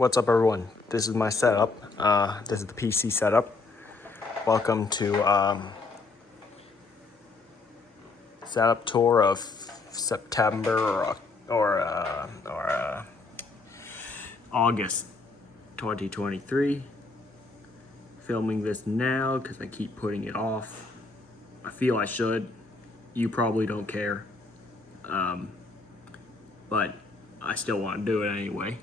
What's up, everyone? This is my setup. This is the PC setup. Welcome to setup tour of September or August 2023. Filming this now because I keep putting it off. I feel I should. You probably don't care, but I still want to do it anyway.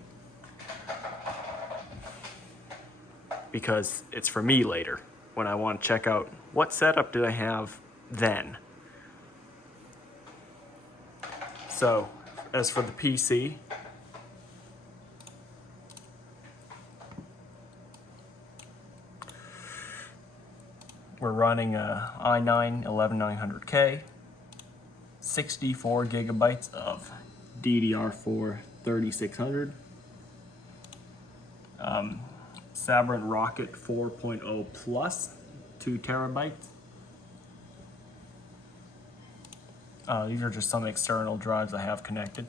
Because it's for me later when I want to check out what setup did I have then. So, as for the PC, we're running a i9 11900K, 64 gigabytes of DDR4 3600. Sabrent Rocket 4.0 Plus, 2 terabytes. These are just some external drives I have connected.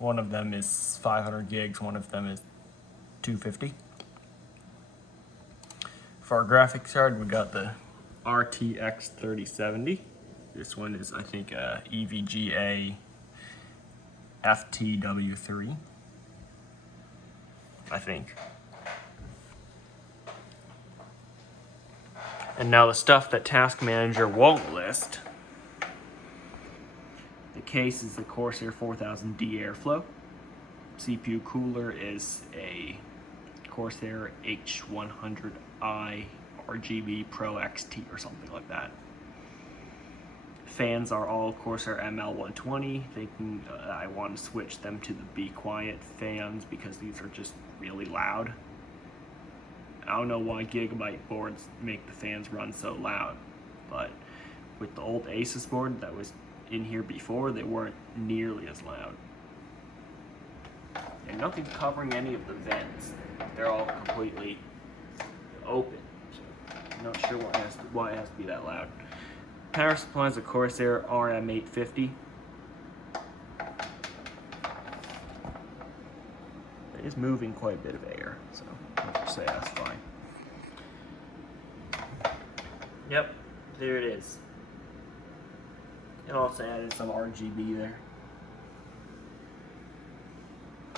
One of them is 500 gigs, one of them is 250. For our graphics card, we got the RTX 3070. This one is, I think, EVGA FTW3. I think. And now the stuff that Task Manager won't list. The case is the Corsair 4000D Airflow. CPU cooler is a Corsair H100i RGB Pro XT or something like that. Fans are all Corsair ML120. Thinking I want to switch them to the Be Quiet fans because these are just really loud. I don't know why Gigabyte boards make the fans run so loud, but with the old Asus board that was in here before, they weren't nearly as loud. And nothing's covering any of the vents. They're all completely open. So I'm not sure why it has to be that loud. Power supply is a Corsair RM850. It is moving quite a bit of air, so I'll just say that's fine. Yep, there it is. It also added some RGB there.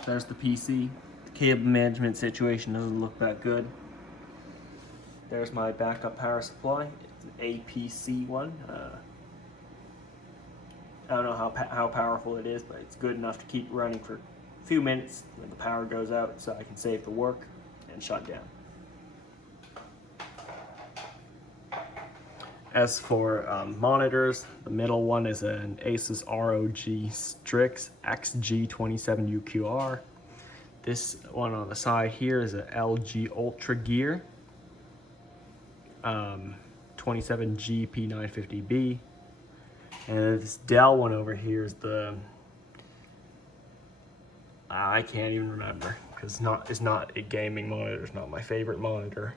There's the PC. The cable management situation doesn't look that good. There's my backup power supply. It's an APC one. I don't know how powerful it is, but it's good enough to keep running for a few minutes when the power goes out, so I can save the work and shut down. As for monitors, the middle one is an Asus ROG Strix XG27UQR. This one on the side here is an LG Ultra Gear 27GP950B. And this Dell one over here is the, I can't even remember because it's not a gaming monitor. It's not my favorite monitor.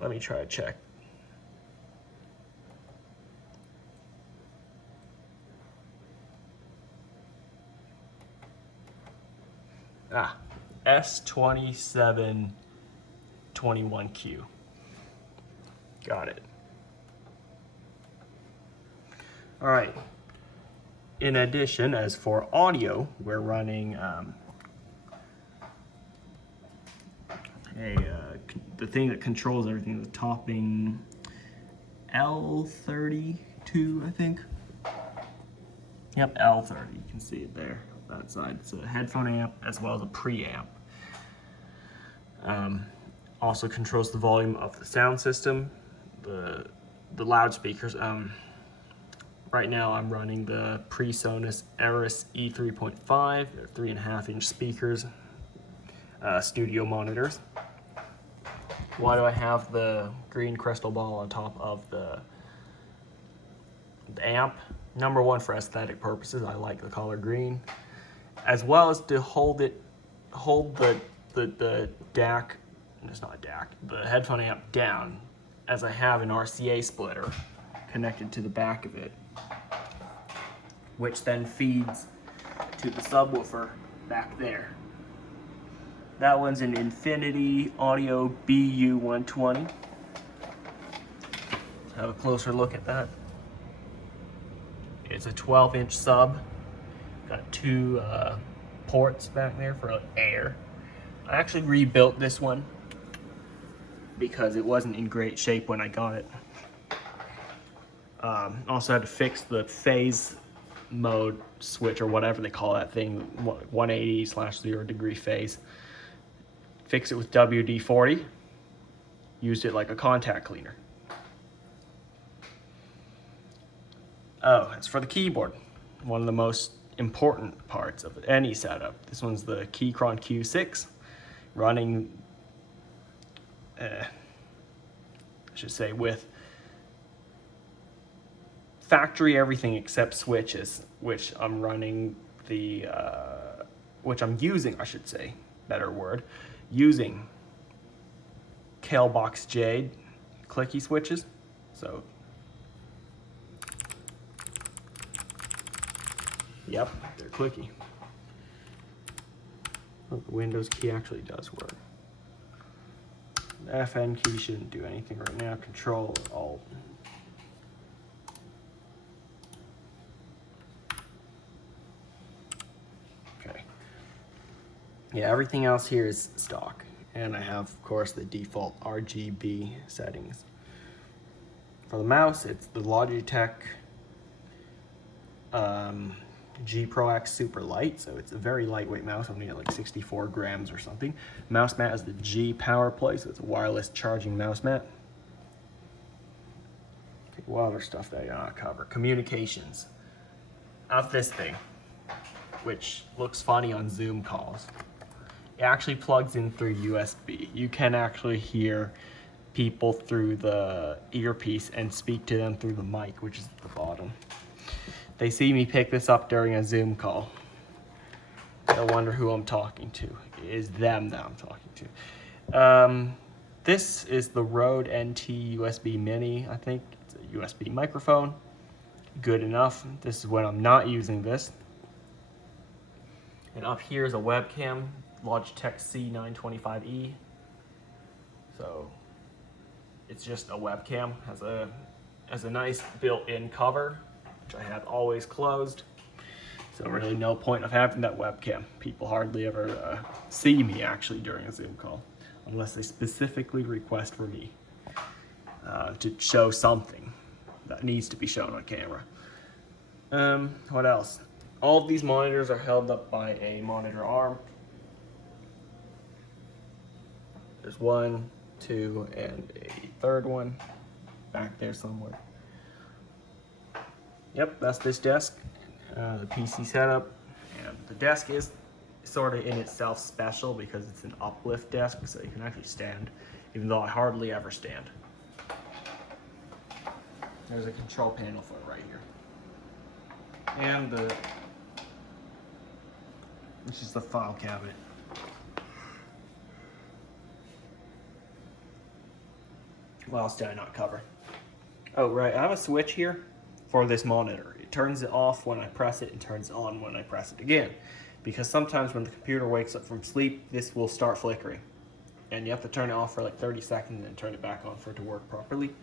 Let me try to check. S2721Q. Got it. All right. In addition, as for audio, we're running the thing that controls everything, the Topping L32, I think. Yep, L30. You can see it there. That side. It's a headphone amp as well as a preamp. Also controls the volume of the sound system, the loudspeakers. Right now I'm running the PreSonus Eris E3.5. They're 3.5-inch speakers, studio monitors. Why do I have the green crystal ball on top of the amp? Number one, for aesthetic purposes. I like the color green, as well as to hold the DAC, it's not a DAC, the headphone amp down, as I have an RCA splitter connected to the back of it, which then feeds to the subwoofer back there. That one's an Infinity Audio BU120. Have a closer look at that. It's a 12-inch sub. Got two ports back there for air. I actually rebuilt this one because it wasn't in great shape when I got it. Also had to fix the phase mode switch, or whatever they call that thing, 180/0 degree phase. Fix it with WD-40. Used it like a contact cleaner. Oh, it's for the keyboard. One of the most important parts of any setup. This one's the Keychron Q6, running, I should say, with factory everything except switches, which I'm running the, which I'm using, I should say, better word, using Kalebox Jade clicky switches. So, yep, they're clicky. Oh, the Windows key actually does work. The FN key shouldn't do anything right now. Control, Alt. Okay. Yeah, everything else here is stock. And I have, of course, the default RGB settings. For the mouse, it's the Logitech G Pro X Super Light, so it's a very lightweight mouse, only at like 64 grams or something. Mouse mat is the G Power Play, so it's a wireless charging mouse mat. Okay, what other stuff that I gotta cover? Communications. Of this thing, which looks funny on Zoom calls. It actually plugs in through USB. You can actually hear people through the earpiece and speak to them through the mic, which is at the bottom. They see me pick this up during a Zoom call. They'll wonder who I'm talking to. It is them that I'm talking to. This is the Rode NT USB Mini, I think. It's a USB microphone. Good enough. This is when I'm not using this. And up here is a webcam, Logitech C925E. So it's just a webcam. Has a nice built-in cover, which I have always closed. So really no point of having that webcam. People hardly ever see me actually during a Zoom call, unless they specifically request for me to show something that needs to be shown on camera. What else? All of these monitors are held up by a monitor arm. There's one, two, and a third one back there somewhere. Yep, that's this desk, the PC setup. And the desk is sort of in itself special because it's an uplift desk, so you can actually stand, even though I hardly ever stand. There's a control panel for it right here. And this is the file cabinet. What else did I not cover? Oh, right, I have a switch here for this monitor. It turns it off when I press it and turns it on when I press it again. Because sometimes when the computer wakes up from sleep, this will start flickering. And you have to turn it off for like 30 seconds and turn it back on for it to work properly.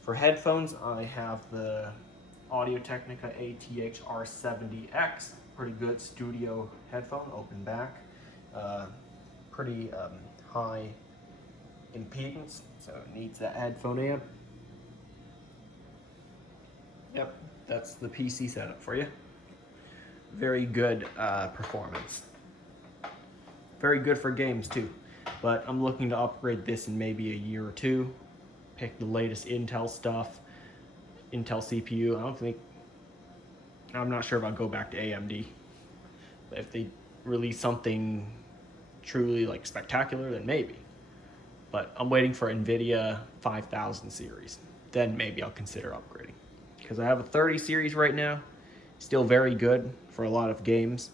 For headphones, I have the Audio-Technica ATH-R70X. Pretty good studio headphone, open back. Pretty high impedance, so it needs that headphone amp. Yep, that's the PC setup for you. Very good performance. Very good for games too. But I'm looking to upgrade this in maybe a year or two. Pick the latest Intel stuff, Intel CPU. I'm not sure if I'll go back to AMD. But if they release something truly like spectacular, then maybe. But I'm waiting for NVIDIA 5000 series. Then maybe I'll consider upgrading. Because I have a 30 series right now. Still very good for a lot of games.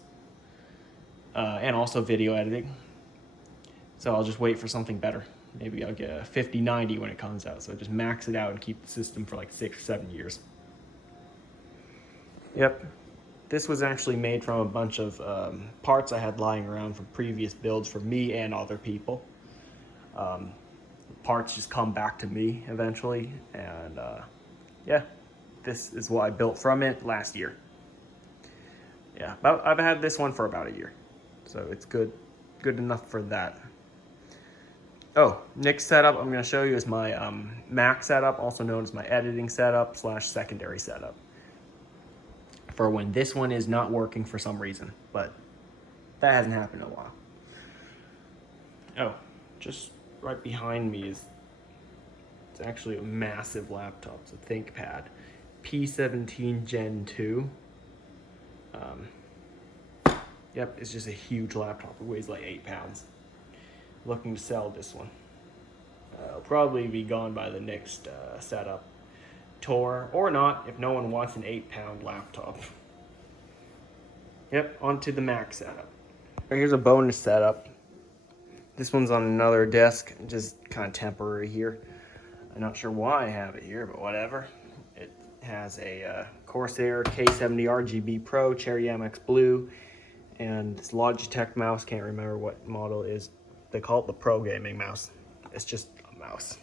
And also video editing. So I'll just wait for something better. Maybe I'll get a 5090 when it comes out. So just max it out and keep the system for like 6 or 7 years. Yep. This was actually made from a bunch of parts I had lying around from previous builds for me and other people. Parts just come back to me eventually, and yeah, this is what I built from it last year. Yeah, I've had this one for about a year, so it's good enough for that. Oh, next setup I'm going to show you is my Mac setup, also known as my editing setup / secondary setup, for when this one is not working for some reason, but that hasn't happened in a while. Oh, just right behind me is, it's actually a massive laptop. It's a ThinkPad P17 Gen 2. Yep, it's just a huge laptop. It weighs like 8 pounds. Looking to sell this one. It'll probably be gone by the next setup tour, or not if no one wants an 8-pound laptop. Yep, onto the Mac setup. Here's a bonus setup. This one's on another desk, just kind of temporary here. I'm not sure why I have it here, but whatever. It has a Corsair K70 RGB Pro Cherry MX Blue, and this Logitech mouse, can't remember what model it is. They call it the Pro Gaming mouse. It's just a mouse.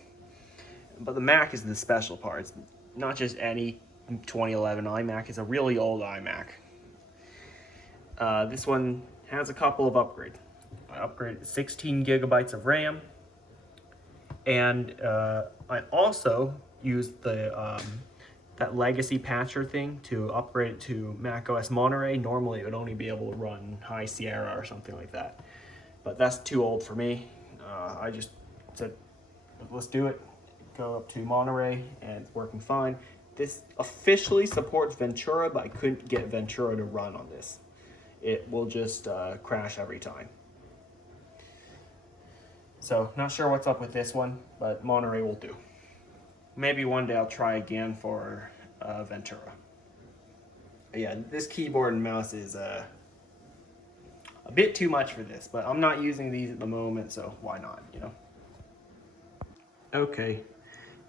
But the Mac is the special part. It's not just any 2011 iMac, it's a really old iMac. This one has a couple of upgrades. I upgraded 16 gigabytes of RAM, and I also used the that legacy patcher thing to upgrade it to macOS Monterey. Normally it would only be able to run High Sierra or something like that, but that's too old for me. I just said, let's do it. Go up to Monterey, and it's working fine. This officially supports Ventura, but I couldn't get Ventura to run on this. It will just crash every time. So, not sure what's up with this one, but Monterey will do. Maybe one day I'll try again for Ventura. Yeah, this keyboard and mouse is a bit too much for this, but I'm not using these at the moment, so why not, you know? Okay,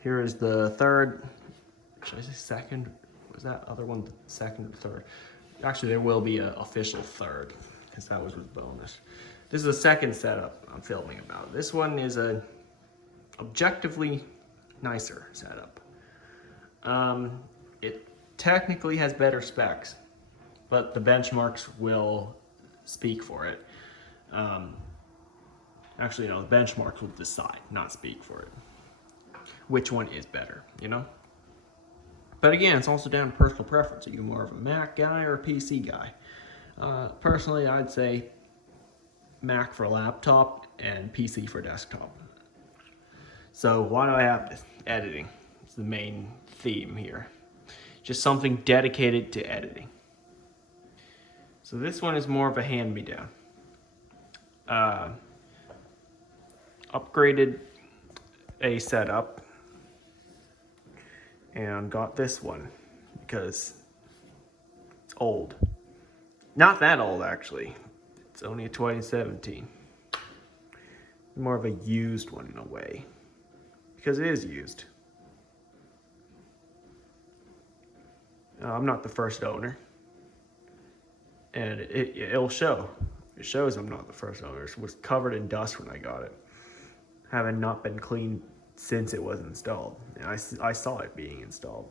here is the third, should I say second? Was that other one the second or third? Actually, there will be an official third, because that was with bonus. This is the second setup I'm filming about. This one is a objectively nicer setup. It technically has better specs, but the benchmarks will speak for it. Actually, no, the benchmarks will decide, not speak for it. Which one is better, you know? But again, it's also down to personal preference. Are you more of a Mac guy or a PC guy? Personally, I'd say Mac for laptop and PC for desktop. So why do I have this? Editing. It's the main theme here. Just something dedicated to editing. So this one is more of a hand-me-down. Upgraded a setup and got this one because it's old. Not that old, actually. It's only a 2017. More of a used one in a way, because it is used. I'm not the first owner, and it'll show. It shows I'm not the first owner. It was covered in dust when I got it, having not been cleaned since it was installed. And I saw it being installed.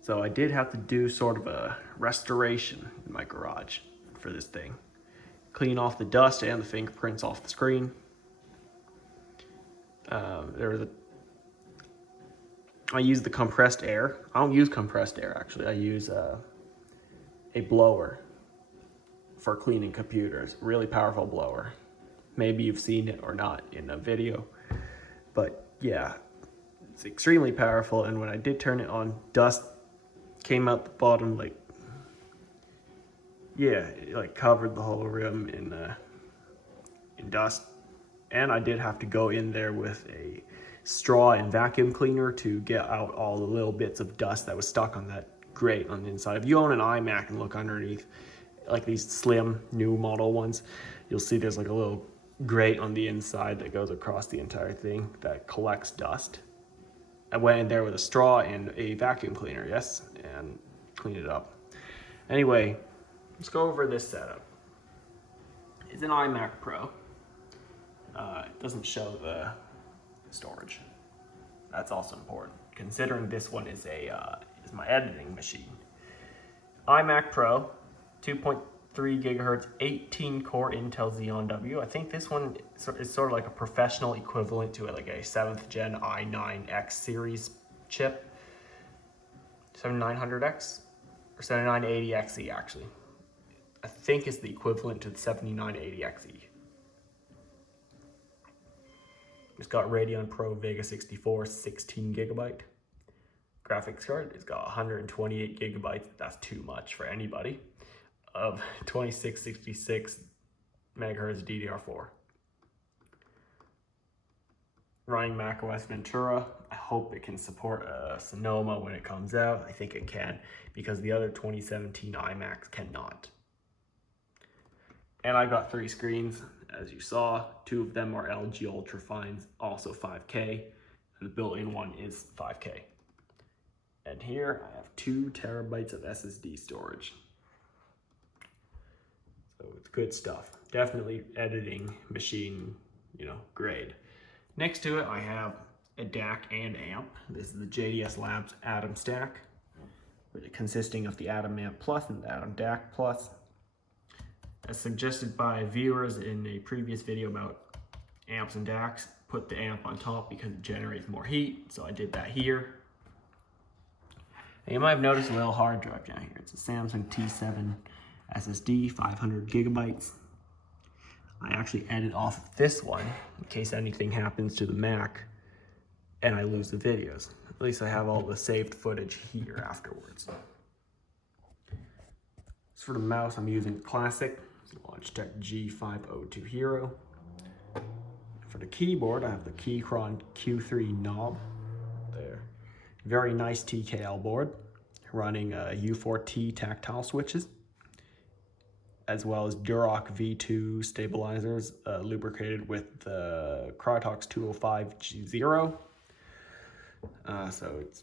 So I did have to do sort of a restoration in my garage for this thing. Clean off the dust and the fingerprints off the screen. I use the compressed air. I don't use compressed air, actually. I use a blower for cleaning computers. Really powerful blower. Maybe you've seen it or not in a video. But yeah, it's extremely powerful. And when I did turn it on, dust came out the bottom, like, yeah, it like covered the whole room in dust. And I did have to go in there with a straw and vacuum cleaner to get out all the little bits of dust that was stuck on that grate on the inside. If you own an iMac and look underneath, like these slim new model ones, you'll see there's like a little grate on the inside that goes across the entire thing that collects dust. I went in there with a straw and a vacuum cleaner, yes, and cleaned it up. Anyway, let's go over this setup. It's an iMac Pro. It doesn't show the storage. That's also important, considering this one is my editing machine. iMac Pro, 2.3 gigahertz, 18 core Intel Xeon W. I think this one is sort of like a professional equivalent to like a 7th gen i9X series chip. 7900X or 7980XE actually. I think it's the equivalent to the 7980XE. It's got Radeon Pro Vega 64, 16 gigabyte. Graphics card, it's got 128 gigabytes. That's too much for anybody. Of 2666 megahertz DDR4. Running macOS Ventura. I hope it can support Sonoma when it comes out. I think it can, because the other 2017 iMacs cannot. And I got 3 screens, as you saw. 2 of them are LG Ultrafines, also 5K, and the built-in one is 5K. And here I have 2 terabytes of SSD storage. So it's good stuff. Definitely editing machine, grade. Next to it, I have a DAC and amp. This is the JDS Labs Atom Stack, consisting of the Atom Amp Plus and the Atom DAC Plus. As suggested by viewers in a previous video about amps and DACs, put the amp on top because it generates more heat, so I did that here. And you might have noticed a little hard drive down here. It's a Samsung T7 SSD, 500 gigabytes. I actually edit off of this one in case anything happens to the Mac and I lose the videos. At least I have all the saved footage here afterwards. As for the mouse, I'm using Classic Logitech G502 Hero. For the keyboard, I have the Keychron Q3 knob there. Very nice TKL board, running U4T tactile switches, as well as Duroc V2 stabilizers, lubricated with the Krytox 205G0. So it's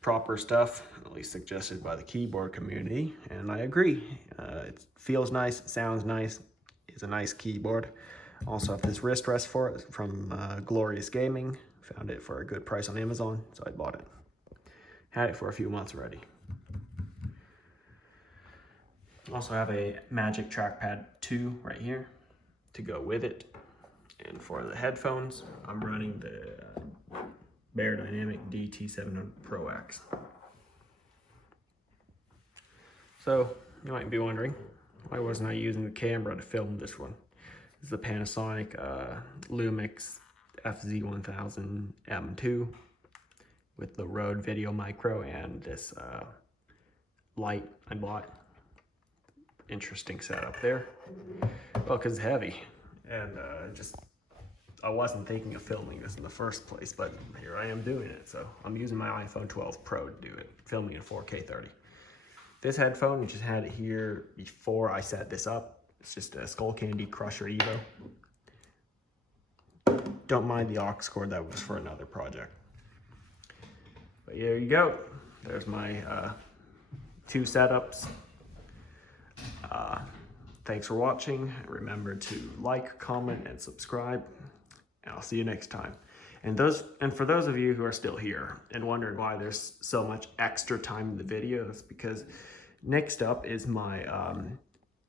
proper stuff, at least suggested by the keyboard community, and I agree. It feels nice, sounds nice, is a nice keyboard. Also have this wrist rest for it from Glorious Gaming. Found it for a good price on Amazon, so I bought it. Had it for a few months already. Also have a Magic Trackpad 2 right here to go with it. And for the headphones, I'm running the Beyerdynamic DT700 Pro X. So you might be wondering, why wasn't I using the camera to film this one? This is the Panasonic Lumix FZ1000 M2 with the Rode Video Micro and this light I bought. Interesting setup there. Well, because it's heavy, and I wasn't thinking of filming this in the first place, but here I am doing it. So I'm using my iPhone 12 Pro to do it, filming in 4K 30. This headphone, we just had it here before I set this up. It's just a Skullcandy Crusher Evo. Don't mind the aux cord, that was for another project. But there you go. There's my 2 setups. Thanks for watching. Remember to like, comment, and subscribe. And I'll see you next time. And for those of you who are still here and wondering why there's so much extra time in the video, that's because next up is my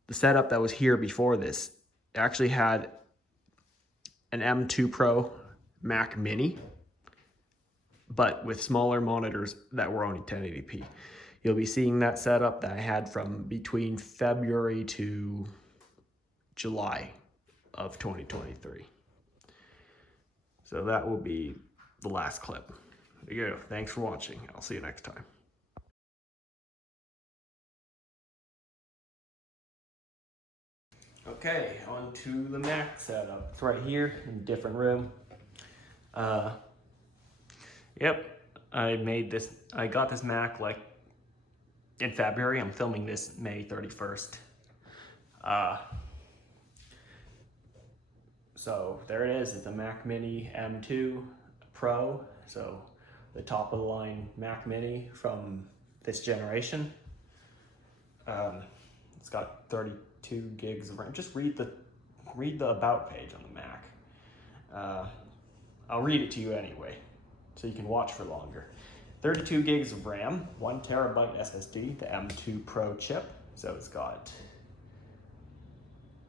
the setup that was here before this. It actually had an M2 Pro Mac Mini, but with smaller monitors that were only 1080p. You'll be seeing that setup that I had from between February to July of 2023. So that will be the last clip. There you go. Thanks for watching. I'll see you next time. Okay, on to the Mac setup. It's right here in a different room. Yep, I got this Mac like in February. I'm filming this May 31st. So there it is. It's a Mac Mini M2 Pro. So the top of the line Mac Mini from this generation. It's got 32 gigs of RAM. Just read the about page on the Mac. I'll read it to you anyway, so you can watch for longer. 32 gigs of RAM, 1 terabyte SSD, the M2 Pro chip. So it's got,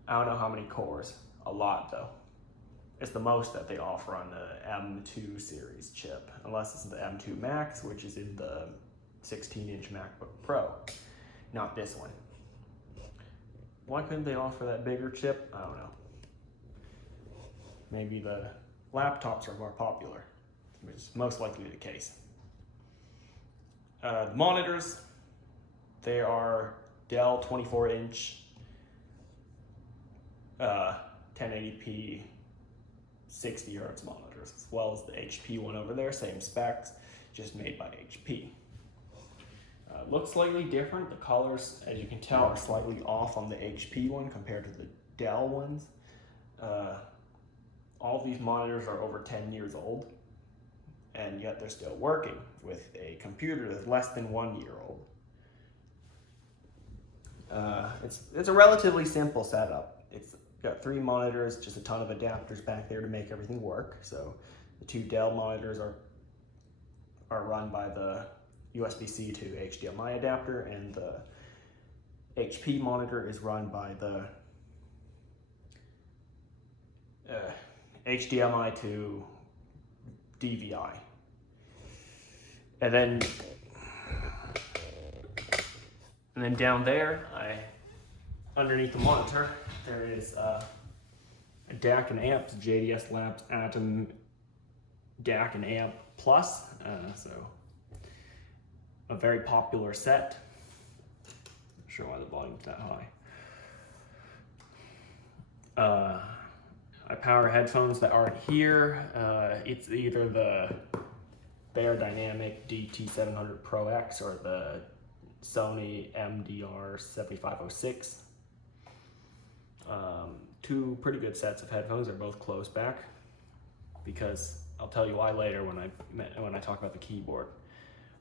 I don't know how many cores, a lot though. It's the most that they offer on the M2 series chip, unless it's the M2 Max, which is in the 16-inch MacBook Pro, not this one. Why couldn't they offer that bigger chip? I don't know. Maybe the laptops are more popular, which is most likely the case. The monitors, they are Dell 24-inch 1080p 60 Hz monitors, as well as the HP one over there, same specs, just made by HP. Looks slightly different. The colors, as you can tell, are slightly off on the HP one compared to the Dell ones. All of these monitors are over 10 years old, and yet they're still working with a computer that's less than 1 year old. It's a relatively simple setup. It's got 3 monitors, just a ton of adapters back there to make everything work. So the 2 Dell monitors are run by the USB-C to HDMI adapter, and the HP monitor is run by the HDMI to DVI. And then down there, underneath the monitor, there is a DAC and amp, JDS Labs Atom DAC and amp Plus. So a very popular set. Not sure why the volume's that high. I power headphones that aren't here. It's either the Dynamic DT700 Pro X or the Sony MDR7506. 2 pretty good sets of headphones. They're both closed back, because I'll tell you why later when I talk about the keyboard.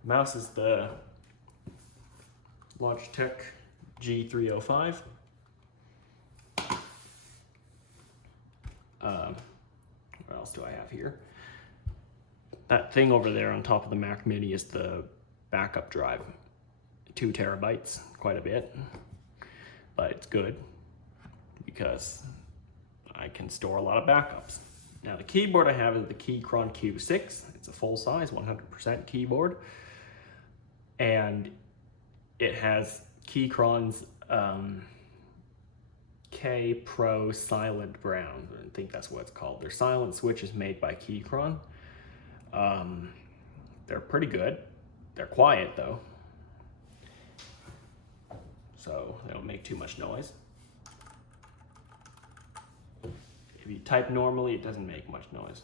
Mouse is the Logitech G305. What else do I have here? That thing over there on top of the Mac Mini is the backup drive. 2 terabytes, quite a bit, but it's good because I can store a lot of backups. Now the keyboard I have is the Keychron Q6. It's a full-size 100% keyboard, and it has Keychron's K Pro Silent Brown. I think that's what it's called. They're silent switches made by Keychron. They're pretty good. They're quiet though, so they don't make too much noise. If you type normally, it doesn't make much noise.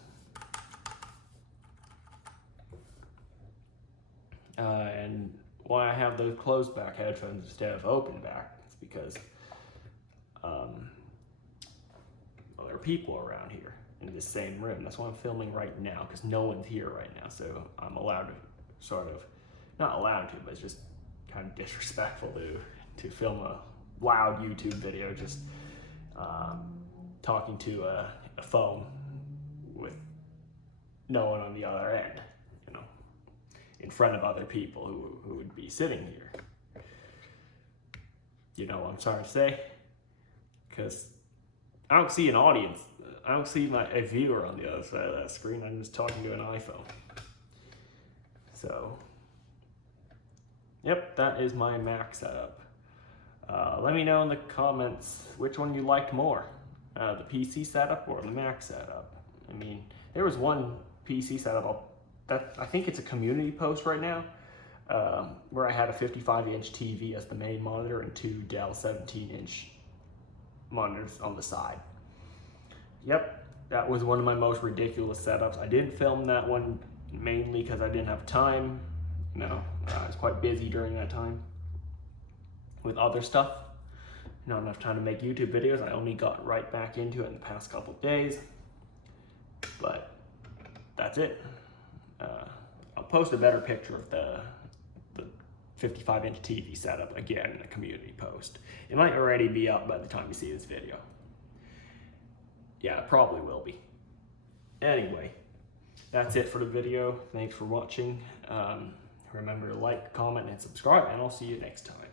And why I have those closed back headphones instead of open back, it's because well, there are people around here in this same room. That's why I'm filming right now, because no one's here right now. So I'm allowed to sort of, not allowed to, but it's just kind of disrespectful to film a loud YouTube video just talking to a phone with no one on the other end, you know, in front of other people who would be sitting here. You know what I'm sorry to say? Because I don't see an audience. I don't see a viewer on the other side of that screen. I'm just talking to an iPhone. So, yep, that is my Mac setup. Let me know in the comments which one you liked more, the PC setup or the Mac setup. I mean, there was one PC setup that I think it's a community post right now, where I had a 55-inch TV as the main monitor and 2 Dell 17-inch monitors on the side. Yep, that was one of my most ridiculous setups. I didn't film that one mainly because I didn't have time. You know, I was quite busy during that time with other stuff. Not enough time to make YouTube videos. I only got right back into it in the past couple of days. But that's it. I'll post a better picture of the 55-inch TV setup again in a community post. It might already be up by the time you see this video. Yeah, it probably will be. Anyway, that's it for the video. Thanks for watching. Remember to like, comment, and subscribe, and I'll see you next time.